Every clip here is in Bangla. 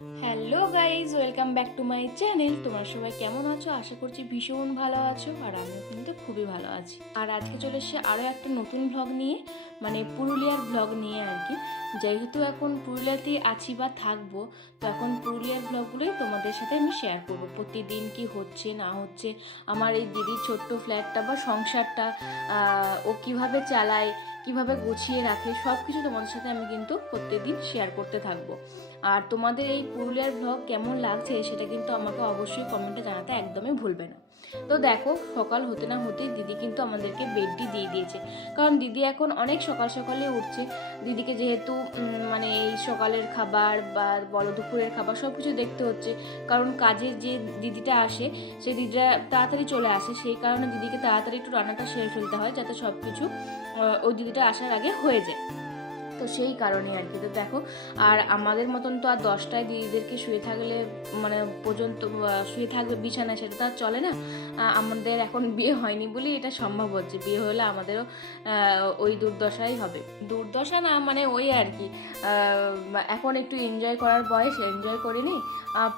Hello guys welcome back to my channel তোমরা সবাই কেমন আছো? আশা করছি ভীষণ ভালো আছো আর আমিও কিন্তু খুবই ভালো আছি। আর আজকে চলে এসে আরও একটা নতুন ভ্লগ নিয়ে মানে পুরুলিয়ার ভ্লগ নিয়ে আর কি। যেহেতু এখন পুরুলিয়াতেই আছি বা থাকব, তো এখন পুরুলিয়ার ব্লগগুলোই তোমাদের সাথে আমি শেয়ার করব। প্রতিদিন কি হচ্ছে, না হচ্ছে, আমার এই দিদির ছোট্ট ফ্ল্যাটটা বা সংসারটা ও কীভাবে চালায়, কীভাবে গুছিয়ে রাখে সব কিছু তোমাদের সাথে আমি কিন্তু প্রত্যেকদিন শেয়ার করতে থাকব। আর তোমাদের এই পুরুলিয়ার ব্লগ কেমন লাগছে সেটা কিন্তু আমাকে অবশ্যই কমেন্টে জানাতে একদমই ভুলবে না। তো দেখো, সকাল হতে না হতেই দিদি কিন্তু আমাদেরকে বেডটি দিয়ে দিয়েছে। কারণ দিদি এখন অনেক সকাল সকালে উঠছে। দিদিকে যেহেতু মানে এই সকালের খাবার বা বলো দুপুরের খাবার সব কিছু দেখতে হচ্ছে। কারণ কাজে যে দিদিটা আসে সেই দিদিটা তাড়াতাড়ি চলে আসে। সেই কারণে দিদিকে তাড়াতাড়ি একটু রান্নাটা সেরে ফেলতে হয় যাতে সব কিছু ওই দিদিটা আসার আগে হয়ে যায়। সেই কারণে আর কি। তো দেখো, আর আমাদের মতন তো আর দশটায় দিদিদেরকে শুয়ে থাকলে মানে পর্যন্ত শুয়ে থাকবে বিছানায় সেটা তো আর চলে না। আমাদের এখন বিয়ে হয়নি বলেই এটা সম্ভব হচ্ছে। বিয়ে হলে আমাদেরও ওই দুর্দশাই হবে। দুর্দশা না মানে ওই আর কি এখন একটু এনজয় করার বয়স এনজয় করে নিই।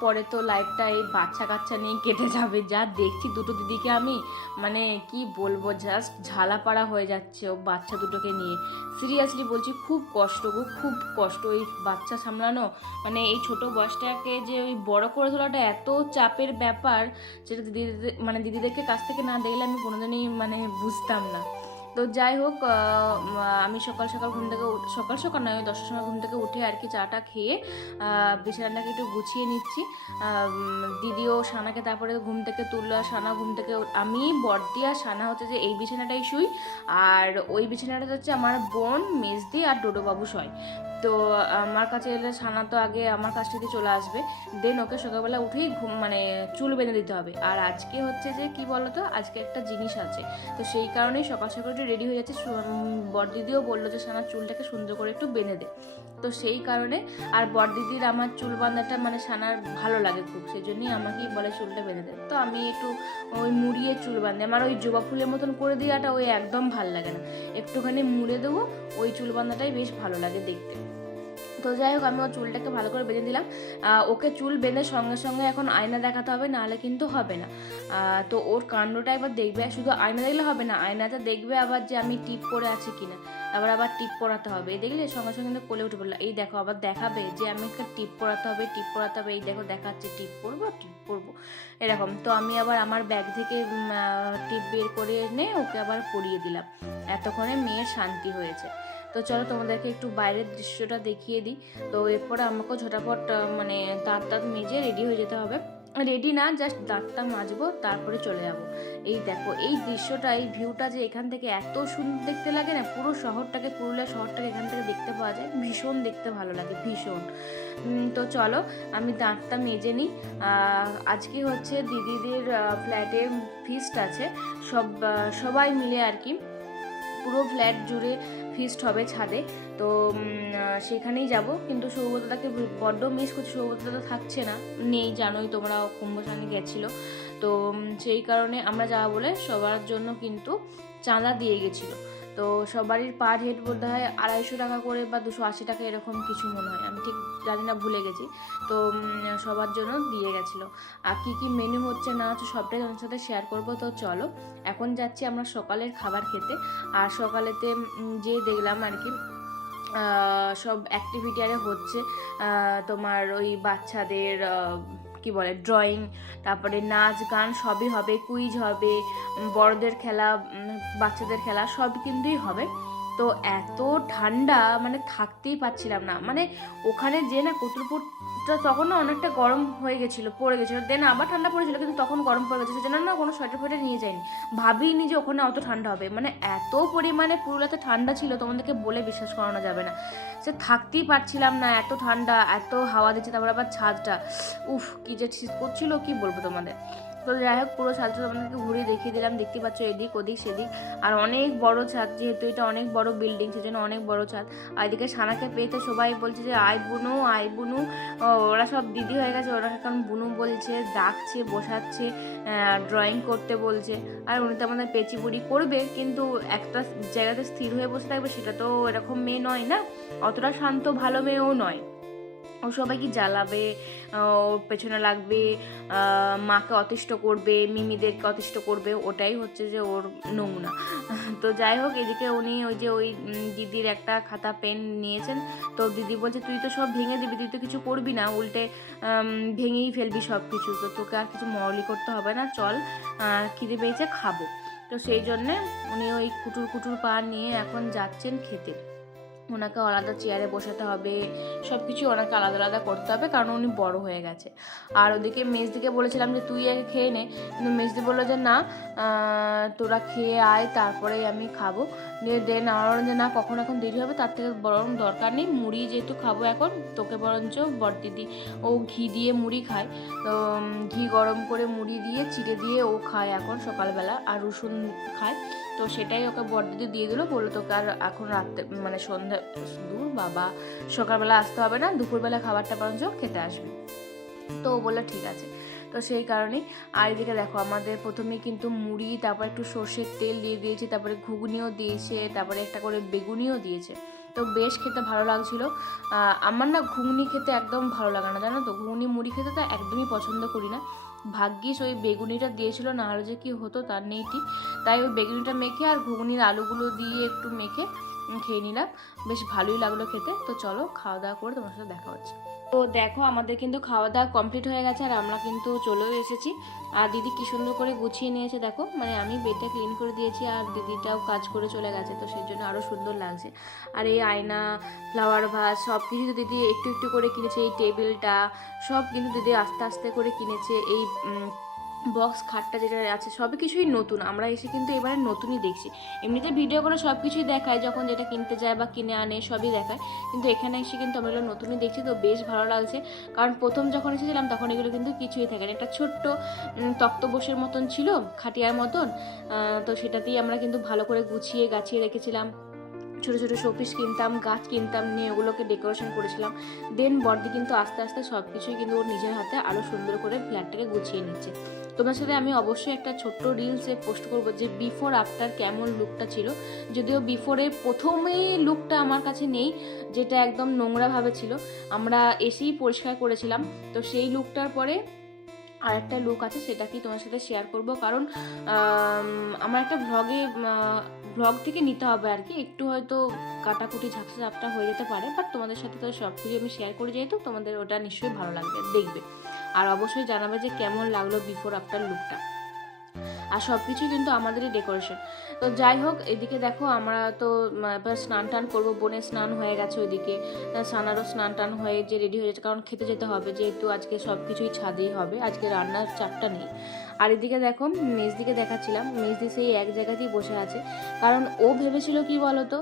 পরে তো লাইফটা এই বাচ্চা কাচ্চা নিয়ে কেটে যাবে। যা দেখছি দুটো দিদিকে আমি মানে কি বলব জাস্ট ঝালাপাড়া হয়ে যাচ্ছে ও বাচ্চা দুটোকে নিয়ে। সিরিয়াসলি বলছি, খুব কষ্ট গো, খুব কষ্ট। ওই বাচ্চা সামলানো মানে এই ছোট বয়সটাকে যে ওই বড় করে তোলাটা এত চাপের ব্যাপার যেটা দিদিদের মানে দিদিদেরকে কাছ থেকে না দেখলে আমি কোনোদিনই মানে বুঝতাম না। তো যাই হোক আমি সকাল সকাল ঘুম থেকে সকাল সকাল নয়, দশটার সময় ঘুম থেকে উঠে আর কি চাটা খেয়ে বিছানাটাকে একটু গুছিয়ে নিচ্ছি। দিদিও সানাকে তারপরে ঘুম থেকে তুললো, আর সানা ঘুম থেকে আমি, বর্দি আর সানা হচ্ছে যে এই বিছানাটাই শুই, আর ওই বিছানাটা হচ্ছে আমার বোন, মেজদি আর ডোডোবাবু শয়। তো আমার কাছে এলে সানা তো আগে আমার কাছ থেকে চলে আসবে। দেন ওকে সকালবেলা উঠেই ঘুম মানে চুল বেঁধে দিতে হবে। আর আজকে হচ্ছে যে, কি বলতো, আজকে একটা জিনিস আছে। তো সেই কারণেই সকাল সকাল একটু রেডি হয়ে যাচ্ছে। বড়দিদিও বলল যে সানার চুলটাকে সুন্দর করে একটু বেঁধে দে। তো সেই কারণে আর বড়দিদির আমার চুল বাঁধাটা মানে সানার ভালো লাগে খুব। সেই জন্যই আমাকেই বলে, চুলটা বেঁধে দে। তো আমি একটু ওই মুড়িয়ে চুল বাঁধি। আমার ওই জবা ফুলের মতন করে দেওয়াটা ওই একদম ভালো লাগে না। একটুখানি মুড়ে দেবো, ওই চুল বাঁধাটাই বেশ ভালো লাগে দেখতে। তো যাই হোক, আমি ওর চুলটাকে ভালো করে বেঁধে দিলাম। ওকে চুল বেঁধে সঙ্গে সঙ্গে এখন আয়না দেখাতে হবে, নাহলে কিন্তু হবে না। তো ওর কাণ্ডটা একবার দেখবে, শুধু আয়না দেখলে হবে না আয়নাতে দেখবে আবার যে আমি টিপ করে আছি কিনা। আবার আবার টিপ পরাতে হবে, এই দেখলে সঙ্গে সঙ্গে কিন্তু কোলে উঠে পড়ল। এই দেখো, আবার দেখাবে যে আমি একটা টিপ পরাতে হবে, টিপ পরাতে হবে, এই দেখো দেখাচ্ছে, টিপ পরবো টিপ পরবো, এরকম। তো আমি আবার আমার ব্যাগ থেকে টিপ বের করে এনে ওকে আবার পরিয়ে দিলাম। এতক্ষণে মেয়ের শান্তি হয়েছে। তো চলো তোমাদেরকে একটু বাইরের দৃশ্যটা দেখিয়ে দিই। তো এরপরে আমাকেও ঝটাপট মানে দাঁত দাঁত মেজে রেডি হয়ে যেতে হবে। রেডি না জাস্ট দাঁতটা মাজবো, তারপরে চলে যাব। এই দেখো, এই দৃশ্যটা, এই ভিউটা যে এখান থেকে এত সুন্দর দেখতে লাগে না, পুরো শহরটাকে, পুরুলিয়া শহরটাকে এখান থেকে দেখতে পাওয়া যায়। ভীষণ দেখতে ভালো লাগে, ভীষণ। তো চলো, আমি দাঁতটা মেজে নিই। আজকে হচ্ছে দিদিদের ফ্ল্যাটে ফিস্ট আছে। সব সবাই মিলে আর কি পুরো ফ্ল্যাট জুড়ে ফিস্ট হবে ছাদে। তো সেখানেই যাব। কিন্তু সৌগতদাকে বড্ড মিস করছি। সৌগতদা থাকছে না। নেই, জানোই তোমরা কুম্ভসানে গেছিল। তো সেই কারণে আমরা যাওয়া বলে সবার জন্য কিন্তু চাঁদা দিয়ে গেছিল। তো সবারই পার হেড বলতে হয় আড়াইশো টাকা করে বা দুশো আশি টাকা এরকম কিছু মনে হয়। আমি ঠিক জানি না ভুলে গেছি। তো সবার জন্য দিয়ে গেছিল। আর কী কী মেনু হচ্ছে না হচ্ছে সবটাই তোমার সাথে শেয়ার করব। তো চলো এখন যাচ্ছি আমরা সকালের খাবার খেতে। আর সকালেতে যে দেখলাম আর কি সব অ্যাক্টিভিটি আরে হচ্ছে তোমার ওই বাচ্চাদের কি বলে ড্রয়িং তারপরে নাচ গান সবই হবে কুইজ হবে বড়দের খেলা বাচ্চাদের খেলা সব কিন্তুই হবে। তো এত ঠান্ডা মানে থাকতেই পারছিলাম না। মানে ওখানে যে না কতুলপুরটা তখন না অনেকটা গরম হয়ে গেছিল, পড়ে গেছিল। দেন আবার ঠান্ডা পড়েছিল, কিন্তু তখন গরম পড়ে গেছে। সেজন্য না কোনো সোয়েটার ফোয়েটার নিয়ে যায়নি ভাবিনি যে ওখানে অত ঠান্ডা হবে। মানে এত পরিমাণে পুরুলিয়াতে ঠান্ডা ছিল, তোমাদেরকে বলে বিশ্বাস করানো যাবে না। সে থাকতেই পারছিলাম না, এত ঠান্ডা, এত হাওয়া দিচ্ছে, তারপর আবার ছাদটা। উফ, কি যে করছিল, কি বলব তোমাদের? তো যাই হোক, পুরো ছাদটা তোমাদেরকে ঘুরিয়ে দেখিয়ে দিলাম। দেখতে পাচ্ছ এদিক, ওদিক, সেদিক। আর অনেক বড় ছাদ, যেহেতু এটা অনেক বড় বিল্ডিং সেজন্য অনেক বড় ছাদ। আর এদিকে সানাকে পেয়ে তো সবাই বলছে যে আই বুনু আই বুনু। ওরা সব দিদি হয়ে গেছে, ওরা এখন বুনু বলছে, ডাকছে, বসাচ্ছে ড্রয়িং করতে বলছে। আর উনি তো আমাদের পেঁচি বুড়ি করবে, কিন্তু একটা জায়গাতে স্থির হয়ে বসে থাকবে, সেটা তো এরকম মেয়ে নয় না? অতটা শান্ত, ভালো মেয়েও নয়। ও সবাইকে জ্বালাবে ওর পেছনে লাগবে মাকে অতিষ্ঠ করবে, মিমিদেরকে অতিষ্ঠ করবে, ওটাই হচ্ছে যে ওর নমুনা। তো যাই হোক, এদিকে উনি ওই যে ওই দিদির একটা খাতা, পেন নিয়েছেন। তো দিদি বলছে, তুই তো সব ভেঙে দিবি, তুই তো কিছু করবি না, উল্টে ভেঙেই ফেলবি সব কিছু তো তোকে আর কিছু মরলি করতে হবে না, চল খিদে পেয়েছে, খাব। তো সেই জন্যে উনি ওই কুটুর কুটুর পা নিয়ে এখন যাচ্ছেন খেতে। ওনাকে আলাদা চেয়ারে বসাতে হবে সব কিছু ওনাকে আলাদা আলাদা করতে হবে কারণ উনি বড় হয়ে গেছে। আর ওদিকে মেজদিকে বলেছিলাম যে, তুই আগে খেয়ে নে। কিন্তু মেজদি বলল যে, না তোরা খেয়ে আয়, তারপরেই আমি খাব। দিয়ে দেন আমার যে, না, কখন এখন দেরি হবে, তার থেকে বরং দরকার নেই, মুড়ি যেহেতু খাব এখন, তোকে বরঞ্চ বড়দিদি ও ঘি দিয়ে মুড়ি খায়। তো ঘি গরম করে মুড়ি দিয়ে, চিড়ে দিয়ে ও খায় এখন সকালবেলা, আর রসুন খায়। তো সেটাই ওকে বড়দিদি দিয়ে দিল, বলল তোকে আর এখন রাত্রে মানে সন্ধ্যা দূর বাবা, সকালবেলা আসতে হবে না, দুপুরবেলা খাবারটা বরঞ্চ খেতে আসবি। তো ও বলল, ঠিক আছে। তো সেই কারণেই আর এদিকে দেখো, আমাদের প্রথমে কিন্তু মুড়ি, তারপর একটু সর্ষের তেল দিয়ে দিয়েছে, তারপরে ঘুগনিও দিয়েছে, তারপরে একটা করে বেগুনিও দিয়েছে। তো বেশ খেতে ভালো লাগছিল। আমার না ঘুগনি খেতে একদম ভালো লাগে না, জানো তো? ঘুগনি, মুড়ি খেতে তো একদমই পছন্দ করি না। ভাগ্যিস ওই বেগুনিটা দিয়েছিল না হলে যে কি হতো, তার নেই ঠিক। তাই ওই বেগুনিটা মেখে আর ঘুগনির আলুগুলো দিয়ে একটু মেখে খেয়ে নিলাম। বেশ ভালোই লাগল খেতে। তো চলো খাওয়া দাওয়া করে তোমার সাথে দেখা হচ্ছে। তো দেখো, আমাদের কিন্তু খাওয়া দাওয়া কমপ্লিট হয়ে গেছে আর আমরা কিন্তু চলেও এসেছি। আর দিদি কি সুন্দর করে গুছিয়ে নিয়েছে, দেখো। মানে আমি বেডটা ক্লিন করে দিয়েছি আর দিদিটাও কাজ করে চলে গেছে। তো সেই জন্য আরও সুন্দর লাগছে। আর এই আয়না ফ্লাওয়ার ভাস সব কিছু তো দিদি একটু একটু করে কিনেছে। এই টেবিলটা সব কিন্তু দিদি আস্তে আস্তে করে কিনেছে। এই বক্স খাটটা যেটা আছে সব কিছুই নতুন। আমরা এসে কিন্তু এবারে নতুনই দেখছি। এমনিতে ভিডিও করে সব কিছুই দেখায় যখন যেটা কিনতে যায় বা কিনে আনে সবই দেখায়। কিন্তু এখানে এসে কিন্তু আমরা এগুলো নতুনই দেখছি তো বেশ ভালো লাগছে। কারণ প্রথম যখন এসেছিলাম তখন এগুলো কিন্তু কিছুই থাকে না। একটা ছোট্ট উম, তক্তবোসের মতন ছিল খাটিয়ার মতন তো সেটাতেই আমরা কিন্তু ভালো করে গুছিয়ে গাছিয়ে রেখেছিলাম। ছোটো ছোটো শোপিস কিনতাম গাছ কিনতাম নিয়ে ওগুলোকে ডেকোরেশন করেছিলাম। দেন বর্দি কিন্তু আস্তে আস্তে সব কিছুই কিন্তু ওর নিজের হাতে আরও সুন্দর করে ফ্ল্যাটটাকে গুছিয়ে নিচ্ছে। তোমার সাথে আমি অবশ্যই একটা ছোট্ট রিলসে পোস্ট করব যে বিফোর আফটার কেমন লুকটা ছিল। যদিও বিফোরের প্রথমেই লুকটা আমার কাছে নেই, যেটা একদম নোংরাভাবে ছিল। আমরা এসেই পরিষ্কার করেছিলাম। তো সেই লুকটার পরে আর একটা লুক আছে সেটা কি তোমার সাথে শেয়ার করব। কারণ আমার একটা ভ্লগে ভ্লগ থেকে নিতে হবে আর কি। একটু হয়তো কাটাকুটি ঝাপসা ঝাপটা হয়ে যেতে পারে। বাট তোমাদের সাথে তো সব কিছু আমি শেয়ার করে যাই তো, তোমাদের ওটা নিশ্চয়ই ভালো লাগবে, দেখবে। আর অবশ্যই জানাবে যে কেমন লাগল বিফোর আফটার লুকটা আর সব কিছুই কিন্তু আমাদেরই ডেকোরেশন তো যাই হোক, এদিকে দেখো আমরা তো এবার স্নান টান করব বোনের স্নান হয়ে গেছে ওইদিকে। সানারও স্নান টান হয়ে যে রেডি হয়ে গেছে, কারণ খেতে যেতে হবে, যেহেতু আজকে সব কিছুই ছাদেই হবে, আজকে রান্নার চাপটা নেই। আর এদিকে দেখো, মেজদিকে দেখাচ্ছিলাম, মেজদি সেই এক জায়গাতেই বসে আছে। কারণ ও ভেবেছিল কি বলতো,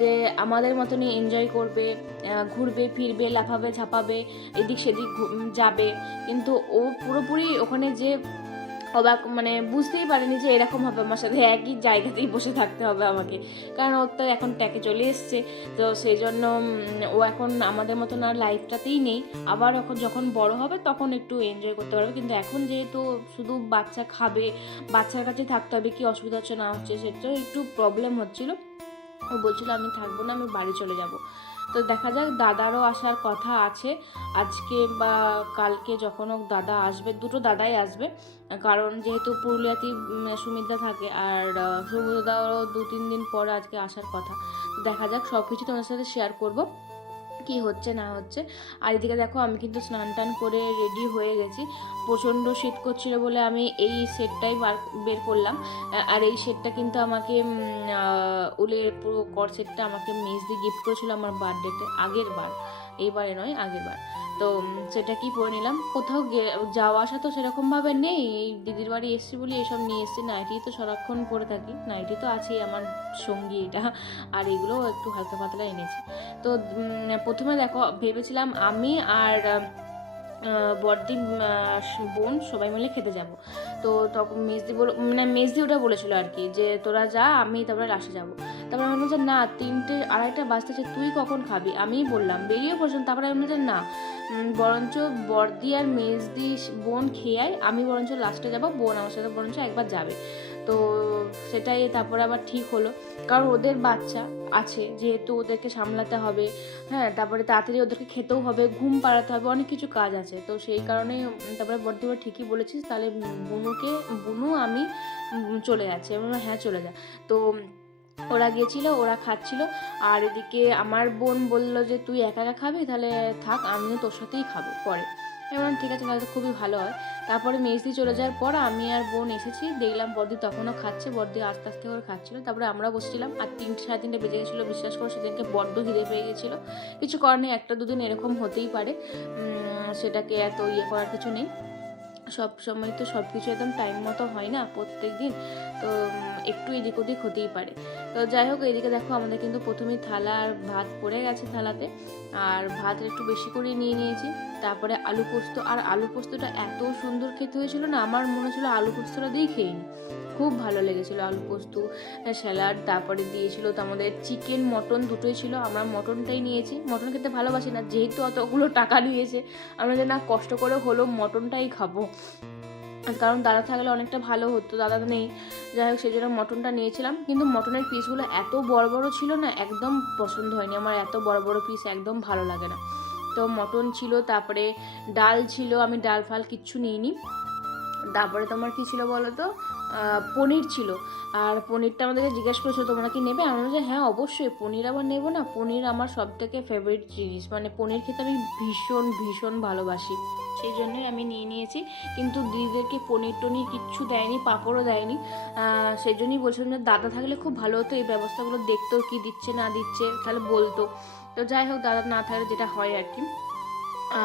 যে আমাদের মতনই এনজয় করবে ঘুরবে, ফিরবে, লাফাবে, ঝাপাবে, এদিক সেদিক যাবে। কিন্তু ও পুরোপুরি ওখানে যে অবাক মানে বুঝতেই পারেনি যে এরকম হবে আমার সাথে, একই জায়গাতেই বসে থাকতে হবে আমাকে। কারণ ওর তো এখন ট্যাকে চলে এসছে, তো সেই জন্য ও এখন আমাদের মতন আর লাইফটাতেই নেই। আবার এখন যখন বড় হবে, তখন একটু এনজয় করতে পারবে। কিন্তু এখন যেহেতু শুধু বাচ্চা খাবে, বাচ্চার কাছে থাকতে হবে, কি অসুবিধা হচ্ছে না হচ্ছে, সেটা একটু প্রবলেম হচ্ছিল। ও বলছিল, আমি থাকব না, আমি বাড়ি চলে যাব। তো দেখা যাক দাদারও আসার কথা আছে। আজকে বা কালকে যখন হোক দাদা আসবে দুটো দাদাই আসবে। কারণ যেহেতু পুরুলিয়াতেই উম, সুমিত্রা থাকে আর শুভদাও দু তিন দিন পর আজকে আসার কথা। দেখা যাক সব কিছু তোমার সাথে শেয়ার করব। কি হচ্ছে না হচ্ছে। আর এদিকে দেখো আমি কিন্তু স্নান টান করে রেডি হয়ে গেছি। প্রচণ্ড শীত করছিল বলে আমি এই সেটটাই বার করলাম। আর এই সেটটা কিন্তু আমাকে উলের পুরো কর সেটটা আমাকে মেজ দিয়ে গিফট করেছিল আমার বার্থডেতে আগের বার। এইবারে নয়, আগের বার। তো সেটা কি পরে নিলাম? কোথাও যাওয়া আসা তো সেরকমভাবে নেই। এই দিদির বাড়ি এসেছি বলে এসব নিয়ে এসেছি। নাইটি তো সারাক্ষণ পরে থাকি। নাইটি তো আছেই আমার সঙ্গী এটা। আর এগুলোও একটু হালকা পাতলা এনেছি। তো প্রথমে দেখো, ভেবেছিলাম আমি আর বড়দি বোন সবাই মিলে খেতে যাব। তো তখন মেজদি বল মানে মেজদি ওটা বলেছিল আর কি যে তোরা যা, আমি তারপরে লাস্টে যাব। তারপরে আমি যে না তিনটে আড়াইটা বাজতেছে তুই কখন খাবি? আমিই বললাম বেরিয়ে পড়ছিলাম তারপরে আমি বললাম না। বরঞ্চ বর্দি আর মেজদি বোন খেয়ে আয় আমি বরঞ্চ লাস্টে যাব বোন আমার সাথে বরঞ্চ একবার যাবে। তো সেটাই তারপরে আবার ঠিক হলো। কারণ ওদের বাচ্চা আছে যেহেতু ওদেরকে সামলাতে হবে হ্যাঁ তারপরে তাড়াতাড়ি ওদেরকে খেতেও হবে ঘুম পাড়াতে হবে অনেক কিছু কাজ আছে। তো সেই কারণেই তারপরে বর্তমানে ঠিকই বলেছিস তাহলে বুনুকে বুনু আমি চলে যাচ্ছি। বললাম, হ্যাঁ চলে যা। তো ওরা গেছিল, ওরা খাচ্ছিল। আর এদিকে আমার বোন বলল যে, তুই একা একা খাবি? তাহলে থাক, আমিও তোর সাথেই খাব পরে। এবার ঠিক আছে, তাহলে তো খুবই ভালো হয়। তারপরে মেজদি চলে যাওয়ার পর আমি আর বোন এসেছি। দেখলাম বর্দি তখনও খাচ্ছে বর্দি আস্তে আস্তে করে খাচ্ছিল। তারপরে আমরা বসছিলাম, আর তিনটে সাড়ে তিনটে বেজে গেছিল, বিশ্বাস করে সেদিনকে বড্ড খিদে পেয়ে গেছিল। কিছু নেই, একটা দুদিন এরকম হতেই পারে। সেটাকে এত ইয়ে করার কিছু নেই। সব সময় তো সব কিছু একদম টাইম মতো হয় না প্রত্যেক দিন তো একটু এদিক ওদিক হতেই পারে। তো যাই হোক, এদিকে দেখো আমাদের কিন্তু প্রথমেই থালা আর ভাত পড়ে গেছে থালাতে। আর ভাত একটু বেশি করে নিয়ে নিয়েছি। তারপরে আলু পোস্ত। আর আলু পোস্তটা এত সুন্দর খেতে হয়েছিল না, আমার মনে হচ্ছিল আলু পোস্তটা দিয়েই খেয়ে নিই। খুব ভালো লেগেছিল আলু পোস্ত, স্যালাড, তারপরে দিয়েছিল তো আমাদের চিকেন, মটন দুটোই ছিল। আমরা মটনটাই নিয়েছি। মটন খেতে ভালোবাসি না, যেহেতু অতগুলো টাকা নিয়েছে, আমরা যে না কষ্ট করে হলেও মটনটাই খাব। কারণ দাদা থাকলে অনেকটা ভালো হতো, দাদা নেই। যাই হোক, সেই জন্য মটনটা নিয়েছিলাম। কিন্তু মটনের পিসগুলো এত বড় বড় ছিল না, একদম পছন্দ হয়নি। আমার এত বড় বড় পিস একদম ভালো লাগে না। তো মটন ছিল, তারপরে ডাল ছিল, আমি ডাল ফাল কিচ্ছু নিইনি। তারপরে তোমার কী ছিল বলো তো? পনির ছিল। আর পনিরটা আমাদেরকে জিজ্ঞেস করেছিল, তোমরা কি নেবে? আমরা বলছি হ্যাঁ অবশ্যই। পনির আবার নেব না? পনির আমার সব থেকে ফেভারিট জিনিস। মানে পনির খেতে আমি ভীষণ ভীষণ ভালোবাসি। সেই জন্যই আমি নিয়ে নিয়েছি। কিন্তু দিদিদেরকে পনির টনির কিচ্ছু দেয়নি, পাঁপড়ও দেয়নি। সেই জন্যই বলছিলাম যে, দাদা থাকলে খুব ভালো হতো। এই ব্যবস্থাগুলো দেখতো কি দিচ্ছে, না দিচ্ছে? তাহলে বলতো। তো যাই হোক, দাদা না থাকলে যেটা হয় আর কি।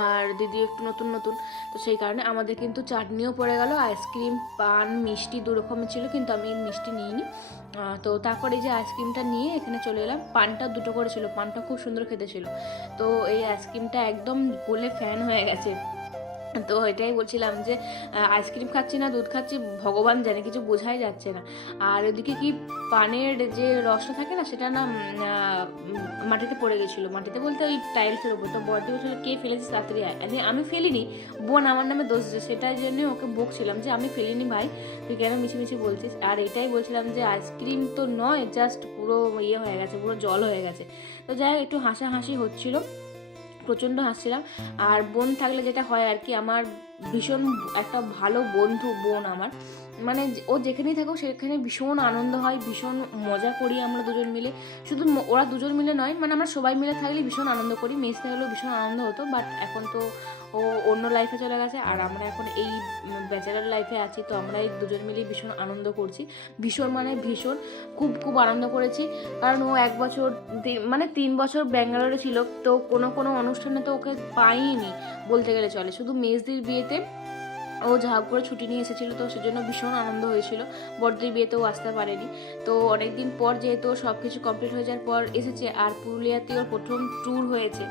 আর দিদি একটু নতুন নতুন। তো সেই কারণে আমাদের কিন্তু চাটনিও পড়ে গেল, আইসক্রিম, পান, মিষ্টি দু রকমের ছিল, কিন্তু আমি মিষ্টি নিইনি। তো তারপর এই যে আইসক্রিমটা নিয়ে এখানে চলে এলাম। পানটা দুটো করে ছিল পানটা খুব সুন্দর খেতে ছিল। তো এই আইসক্রিমটা একদম গোলে ফ্যান হয়ে গেছে। তো এটাই বলছিলাম যে আইসক্রিম খাচ্ছি না, দুধ খাচ্ছি, ভগবান জানে, কিছু বোঝাই যাচ্ছে না। আর ওদিকে কি পানের যে রসটা থাকে না, সেটা না মাটিতে পড়ে গেছিল। মাটিতে বলতে ওই টাইলসের উপর। তো বড়দি বলছিল কে ফেলেছিস তাড়াতাড়ি আমি- আমি ফেলিনি। বোন, আমার নামে দোষ সেটার জন্য ওকে বকছিলাম যে, আমি ফেলিনি ভাই, তুই কেন মিছিমিছি বলছিস? আর এটাই বলছিলাম যে আইসক্রিম তো নয় জাস্ট পুরো ইয়ে হয়ে গেছে, পুরো জল হয়ে গেছে। তো যাই একটু হাসাহাসি হচ্ছিল। প্রচণ্ড হাসছিলাম। আর বোন থাকলে যেটা হয় আর কি আমার ভীষণ একটা ভালো বন্ধু, বোন আমার। মানে ও যেখানেই থাকুক, সেখানে ভীষণ আনন্দ হয়, ভীষণ মজা করি আমরা দুজন মিলে। শুধু ওরা দুজন মিলে নয় মানে আমরা সবাই মিলে থাকলে ভীষণ আনন্দ করি। মেস থাকলেও ভীষণ আনন্দ হতো বাট এখন তো ও অন্য লাইফে চলে গেছে, আর আমরা এখন এই ব্যাচেলার লাইফে আছি, তো আমরা এই দুজন মিলেই ভীষণ আনন্দ করছি। ভীষণ মানে ভীষণ, খুব খুব আনন্দ করেছি। কারণ ও এক বছর মানে তিন বছর ব্যাঙ্গালোরে ছিল, তো কোনো কোনো অনুষ্ঠানে তো ওকে পাইনি, বলতে গেলে চলে। শুধু মেজদির বিয়েতে। ও ঝাপ করে ছুটি নিয়ে এসেছিল তো সেজন্য ভীষণ আনন্দ হয়েছিল। বড়দির বিয়েতেও আসতে পারেনি। তো অনেক দিন পর যেহেতু সব কিছু কমপ্লিট হয়ে যাওয়ার পর এসেছে আর পুরুলিয়াতে ওর প্রথম ট্যুর হয়েছে।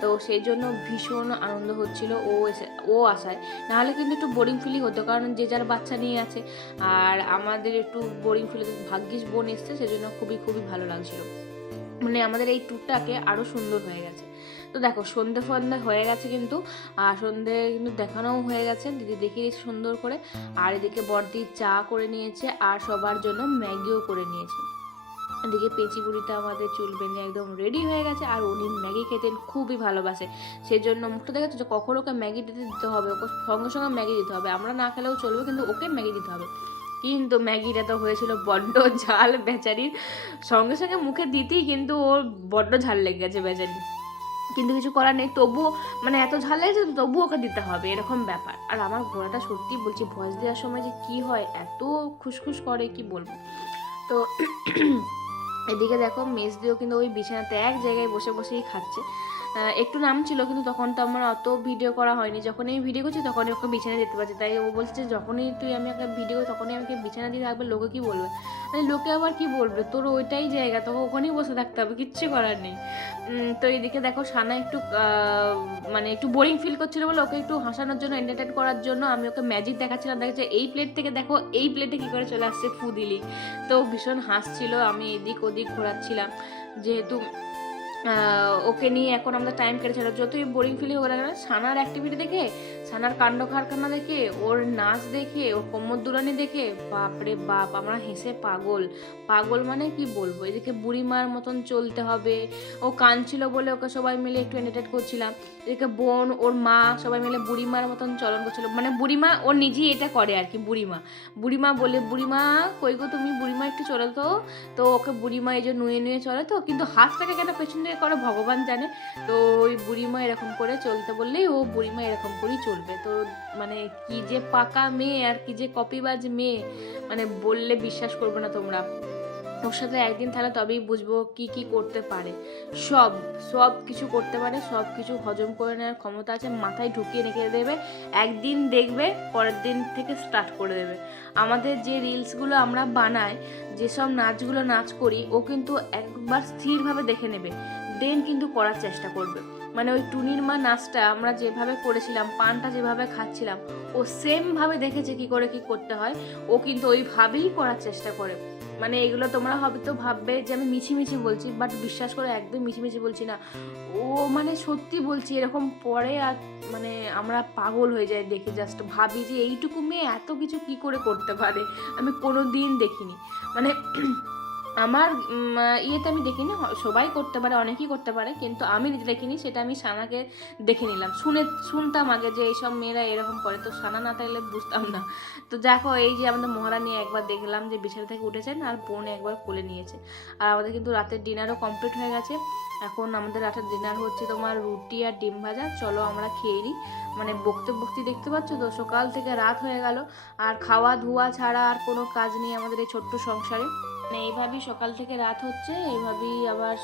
তো সেই জন্য ভীষণ আনন্দ হচ্ছিল ও এসে, ও আসায়। নাহলে কিন্তু একটু বোরিং ফিলিং হতো, কারণ যে যার বাচ্চা নিয়ে আছে। আর আমাদের একটু বোরিং ফিল ভাগ্যিস বোন এসছে, সেজন্য খুবই খুবই ভালো লাগছিল। মানে আমাদের এই ট্যুরটাকে আরও সুন্দর হয়ে গেছে। তো দেখো, সন্ধে ফন্ধে হয়ে গেছে কিন্তু, আর সন্ধে কিন্তু দেখানোও হয়ে গেছে। দিদি দেখিয়ে দিয়েছে সুন্দর করে, আর এদিকে বড়দি চা করে নিয়েছে, আর সবার জন্য ম্যাগিও করে নিয়েছে। এদিকে পেঁচি বুড়িটা আমাদের চুল বেঁধে একদম রেডি হয়ে গেছে, আর উনি ম্যাগি খেতেন খুবই ভালোবাসে। সেই জন্য মুখটা দেখেছ যে কখন ওকে ম্যাগি দিতে দিতে হবে, ওকে সঙ্গে সঙ্গে ম্যাগি দিতে হবে। আমরা না খেলেও চলবে, কিন্তু ওকে ম্যাগি দিতে হবে। কিন্তু ম্যাগিটা তো হয়েছিল বড্ড ঝাল বেচারির। সঙ্গে সঙ্গে মুখে দিতেই কিন্তু ওর বড্ড ঝাল লেগে গেছে বেচারি কিন্তু কিছু করার নেই, তবুও মানে এত ঝাল লেগেছে তো তবুও ওকে দিতে হবে, এরকম ব্যাপার। আর আমার ঘোড়াটা সত্যি বলছি, ভয়েস দেওয়ার সময় যে কী হয়, এত খুসখুস করে, কি বলব? তো এদিকে দেখো মেজ দিয়েও কিন্তু ওই বিছানাতে এক জায়গায় বসে বসেই খাচ্ছে। একটু নাম ছিল, কিন্তু তখন তো আমার অত ভিডিও করা হয়নি। যখন আমি ভিডিও করছি, তখনই ওকে বিছানা দিতে পারছি তাই ও বলছে যে, যখনই তুই আমি একটা ভিডিও তখনই আমাকে বিছানা দিয়ে থাকবে লোকে কি বলবে? মানে লোকে আবার কি বলবে? তোর ওইটাই জায়গা, তোকে ওখানেই বসে থাকতে হবে, কিচ্ছু করার নেই। তো এদিকে দেখো, সানা একটু মানে একটু বোরিং ফিল করছিল বলে ওকে একটু হাসানোর জন্য এন্টারটেন করার জন্য আমি ওকে ম্যাজিক দেখাচ্ছিলাম। দেখাচ্ছে এই প্লেট থেকে, দেখো, এই প্লেটে কী করে চলে আসছে ফু দিলি তো ভীষণ হাসছিল, আমি এদিক ওদিক ঘোরাচ্ছিলাম। যেহেতু ওকে নিয়ে এখন আমাদের টাইম কেটেছিল যতই বোরিং ফিল হোক না সানার অ্যাক্টিভিটি দেখে, সানার কাণ্ড কারখানা দেখে, ওর নাচ দেখে, ওর কোমর দুলানি দেখে, বাপরে বাপ, আমরা হেসে পাগল। পাগল মানে কি বলব? এদিকে বুড়িমার মতন চলতে হবে। ও কাঁদছিল বলে ওকে সবাই মিলে একটু এন্টারটেন করছিলাম। এদিকে বোন, ওর মা সবাই মিলে বুড়িমার মতন চলন করছিল। মানে বুড়িমা, ও নিজেই এটা করে আর কি, বুড়িমা। বুড়িমা বলে, বুড়িমা, কই গো তুমি? বুড়িমা একটু চলে তো। তো ওকে বুড়িমা এই যে নুয়ে নুয়ে চলে তো, কিন্তু হাতটাকে কেন পেছন থেকে করে ভগবান জানে। তো ওই বুড়িমা এরকম করে চলতে বললেই ও বুড়িমা এরকম করেই চলবে। তো মানে কি যে পাকা মেয়ে আর কি যে কপিবাজ মেয়ে মানে বললে বিশ্বাস করবে না তোমরা। ওর সাথে একদিন তাহলে তবেই বুঝব কি কি করতে পারে। সব সব কিছু করতে পারে, সব কিছু হজম করে নেওয়ার ক্ষমতা আছে, মাথায় ঢুকিয়ে রেখে দেবে। একদিন দেখবে, পরের দিন থেকে স্টার্ট করে দেবে। আমাদের যে রিলসগুলো আমরা বানাই, যেসব নাচগুলো নাচ করি, ও কিন্তু একবার স্থিরভাবে দেখে নেবে। দেন কিন্তু করার চেষ্টা করবে। মানে ওই টুনির মা নাচটা আমরা যেভাবে করেছিলাম, পানটা যেভাবে খাচ্ছিলাম, ও সেমভাবে দেখেছে কি করে কি করতে হয়। ও কিন্তু ওইভাবেই করার চেষ্টা করে। মানে এগুলো তোমরা হয়তো ভাববে যে আমি মিছিমিছি বলছি বাট বিশ্বাস করে একদম মিছিমিছি বলছি না। ও মানে সত্যি বলছি, এরকম পরে আর মানে আমরা পাগল হয়ে যাই দেখে জাস্ট ভাবি যে এইটুকু মেয়ে এত কিছু কি করে করতে পারে? আমি কোনো দিন দেখিনি। মানে আমার ইয়েতে আমি দেখিনি সবাই করতে পারে, অনেকেই করতে পারে, কিন্তু আমি দেখিনি, সেটা আমি সানাকে দেখে নিলাম। শুনে, শুনতাম আগে যে এইসব মেয়েরা এরকম করে, তো সানা না থাকলে বুঝতাম না। তো দেখো, এই যে আমাদের মহারানী একবার দেখলাম যে বিছানা থেকে উঠেছেন, আর বোন একবার কোলে নিয়েছে। আর আমাদের কিন্তু রাতের ডিনারও কমপ্লিট হয়ে গেছে। এখন আমাদের রাতের ডিনার হচ্ছে তোমার রুটি আর ডিম ভাজা। চলো আমরা খেয়ে নিই। মানে বকতে বকতে দেখতে পাচ্ছ তো, সকাল থেকে রাত হয়ে গেল। আর খাওয়া ধোয়া ছাড়া আর কোনো কাজ নেই আমাদের এই ছোট্ট সংসারে। মানে এইভাবেই সকাল থেকে রাত হচ্ছে, এইভাবেই আবার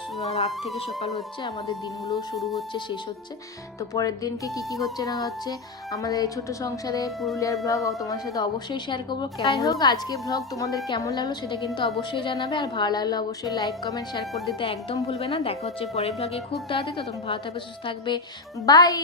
রাত থেকে সকাল হচ্ছে, আমাদের দিনগুলো শুরু হচ্ছে, শেষ হচ্ছে। তো পরের দিনকে কি কি হচ্ছে না হচ্ছে, আমাদের এই ছোট্ট সংসারে পুরুলিয়ার ব্লগ তোমার সাথে অবশ্যই শেয়ার করব। যাই হোক, আজকে ব্লগ তোমাদের কেমন লাগল সেটা কিন্তু অবশ্যই জানাবে, আর ভালো লাগল অবশ্যই লাইক কমেন্ট শেয়ার করে দিতে একদম ভুলবে না। দেখা হচ্ছে পরের ব্লগে খুব তাড়াতাড়ি তো তোমরা ভালো থাকবে, সুস্থ থাকবে। বাই